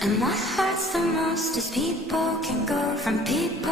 And what hurts the most is people can go from people